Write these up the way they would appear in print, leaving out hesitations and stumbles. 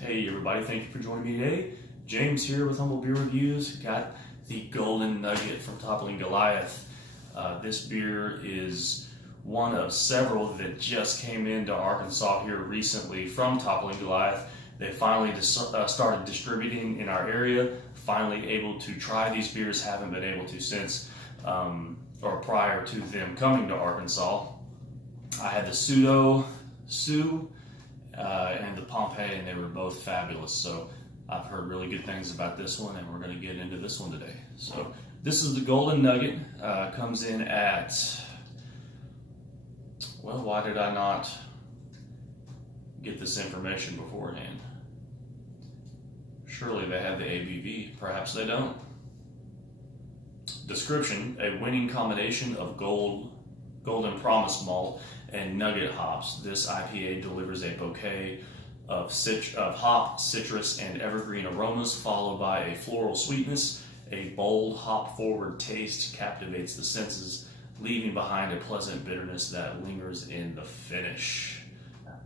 Hey everybody, thank you for joining me today. James here with Humble Beer Reviews. Got the Golden Nugget from Topling Goliath. This beer is one of several that just came into Arkansas here recently from Topling Goliath. They finally started distributing in our area, finally able to try these beers, haven't been able to since or prior to them coming to Arkansas. I had the Sioux and the Pompeii, and they were both fabulous. So I've heard really good things about this one, and we're going to get into this one today. So this is the Golden Nugget. Comes in at, well, why did I not get this information beforehand? Surely they have the ABV. Perhaps they don't. Description: a winning combination of Golden Promise malt and Nugget hops. This IPA delivers a bouquet of hop, citrus, and evergreen aromas, followed by a floral sweetness. A bold, hop-forward taste captivates the senses, leaving behind a pleasant bitterness that lingers in the finish.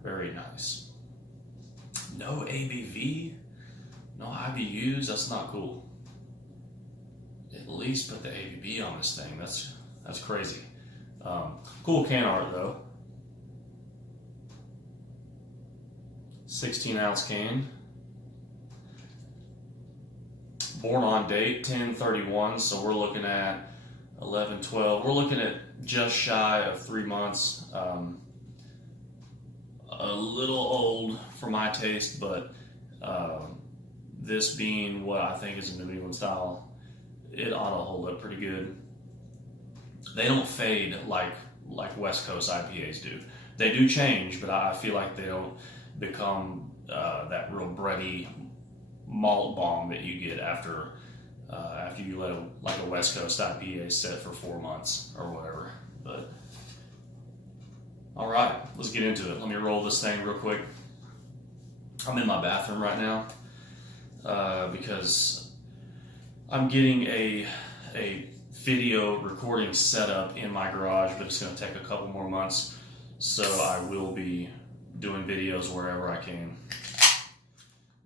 Very nice. No ABV, no IBUs. That's not cool. At least put the ABV on this thing. That's crazy. Cool can art though. 16-ounce can. Born on date 10/31, so we're looking at 11/12. We're looking at just shy of 3 months. A little old for my taste, but this being what I think is a New England style, it ought to hold up pretty good. They don't fade like West Coast IPAs do. They do change, but I feel like they don't become that real bready malt bomb that you get after you let a West Coast IPA sit for 4 months or whatever. But all right, let's get into it. Let me roll this thing real quick. I'm in my bathroom right now because I'm getting a video recording setup in my garage, but it's going to take a couple more months, so I will be doing videos wherever I can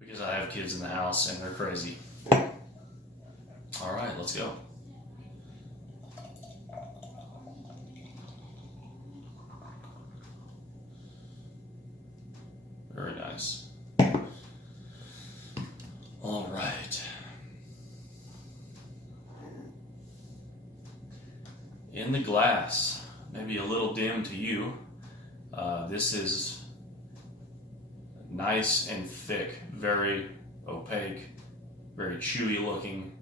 because I have kids in the house and they're crazy. All right, let's go. Very nice. All right. In the glass, maybe a little dim to you. This is nice and thick, very opaque, very chewy looking.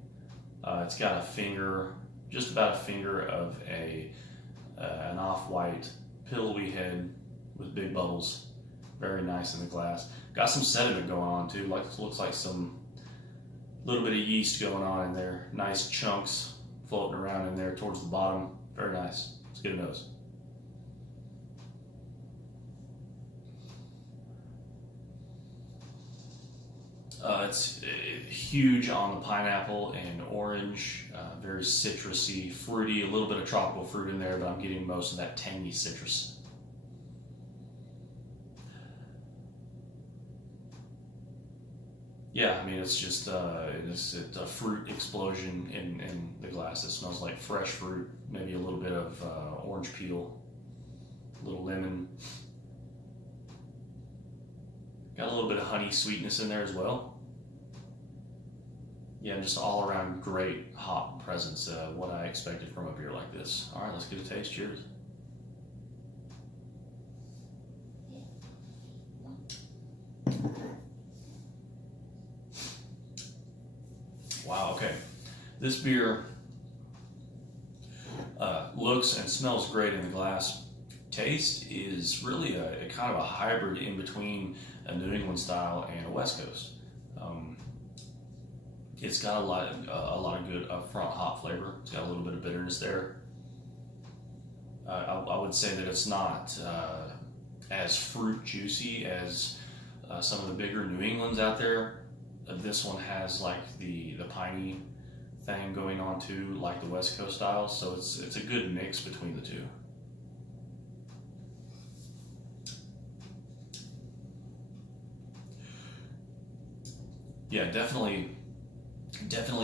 It's got a finger, just about a finger of an off-white pillowy head with big bubbles. Very nice in the glass. Got some sediment going on too. Looks like some little bit of yeast going on in there. Nice chunks floating around in there towards the bottom. Very nice. Let's get a nose. It's huge on the pineapple and orange, very citrusy, fruity, a little bit of tropical fruit in there, but I'm getting most of that tangy citrus. Yeah, I mean, it's just it's a fruit explosion in the glass. It smells like fresh fruit, maybe a little bit of orange peel, a little lemon. Got a little bit of honey sweetness in there as well. Yeah, just all around great hop presence, what I expected from a beer like this. All right, let's get a taste. Cheers. Wow, okay. This beer looks and smells great in the glass. Taste is really a kind of a hybrid in between a New England style and a West Coast. It's got a lot of good upfront hop flavor. It's got a little bit of bitterness there. I would say that it's not as fruit juicy as some of the bigger New Englands out there. This one has like the piney thing going on too, like the West Coast style. So it's a good mix between the two. yeah, definitely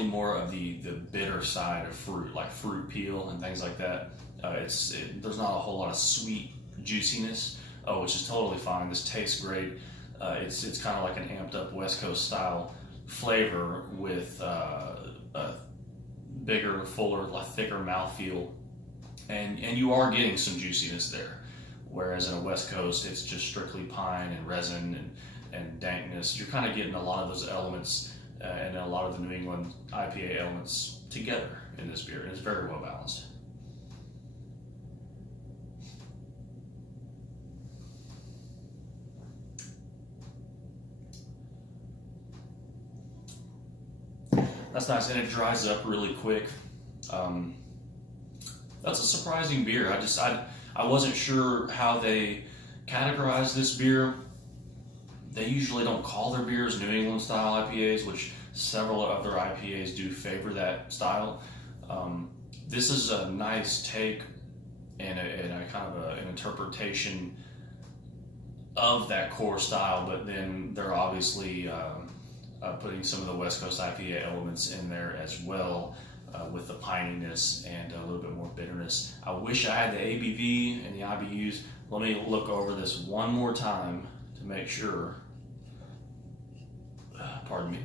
more of the bitter side of fruit, like fruit peel and things like that. There's not a whole lot of sweet juiciness, which is totally fine. This tastes great. It's kind of like an amped up West Coast style flavor with a bigger, fuller, like thicker mouthfeel, and you are getting some juiciness there. Whereas in a West Coast, it's just strictly pine and resin and dankness. You're kind of getting a lot of those elements and a lot of the New England IPA elements together in this beer, and it's very well balanced. That's nice, and it dries up really quick. That's a surprising beer. I wasn't sure how they categorize this beer. They usually don't call their beers New England style IPAs, which several other IPAs do favor that style. This is a nice take and a kind of an interpretation of that core style, but then they're obviously putting some of the West Coast IPA elements in there as well, with the pininess and a little bit more bitterness. I wish I had the ABV and the IBUs. Let me look over this one more time to make sure. Pardon me.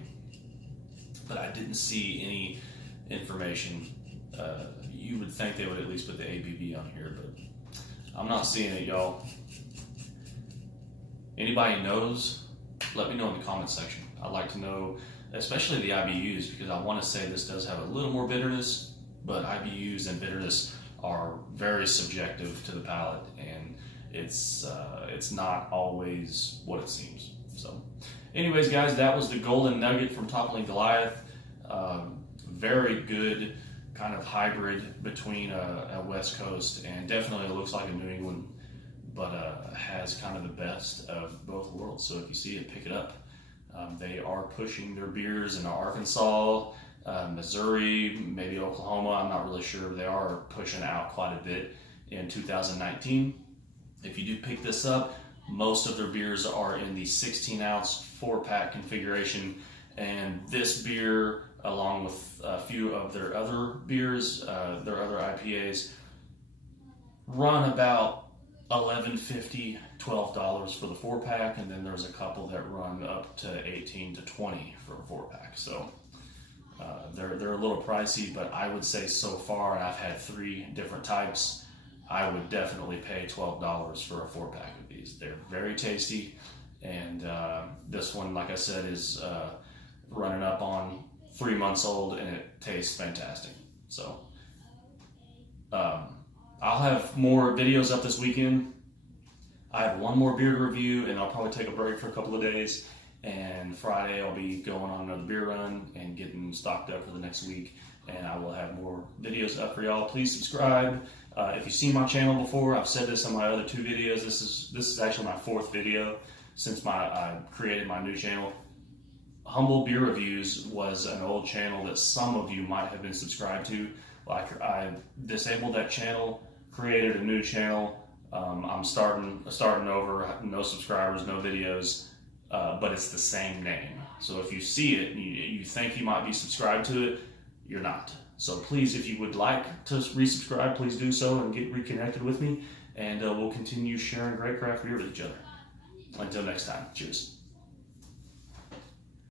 But I didn't see any information. You would think they would at least put the ABV on here, but I'm not seeing it, y'all. Anybody knows? Let me know in the comment section. I'd like to know, especially the IBUs, because I want to say this does have a little more bitterness, but IBUs and bitterness are very subjective to the palate, and it's not always what it seems. So anyways, guys, that was the Golden Nugget from Topling Goliath. Very good kind of hybrid between a West Coast, and definitely looks like a New England, but has kind of the best of both worlds. So if you see it, pick it up. They are pushing their beers in Arkansas, Missouri, maybe Oklahoma. I'm not really sure. They are pushing out quite a bit in 2019. If you do pick this up, most of their beers are in the 16-ounce 4-pack configuration, and this beer, along with a few of their other beers, their other IPAs, run about $11.50, $12 for the 4-pack, and then there's a couple that run up to $18 to $20 for a 4-pack. So they're a little pricey, but I would say so far, and I've had 3 different types, I would definitely pay $12 for a 4-pack of these. They're very tasty, and this one, like I said, is running up on 3 months old, and it tastes fantastic. So I'll have more videos up this weekend. I have one more beer to review, and I'll probably take a break for a couple of days. And Friday I'll be going on another beer run and getting stocked up for the next week. And I will have more videos up for y'all. Please subscribe. If you've seen my channel before, I've said this on my other 2 videos. This is actually my 4th video since I created my new channel. Humble Beer Reviews was an old channel that some of you might have been subscribed to. Like, I disabled that channel, created a new channel. I'm starting over, no subscribers, no videos, but it's the same name. So if you see it and you think you might be subscribed to it, you're not. So please, if you would like to resubscribe, please do so and get reconnected with me, and we'll continue sharing great craft beer with each other. Until next time, cheers.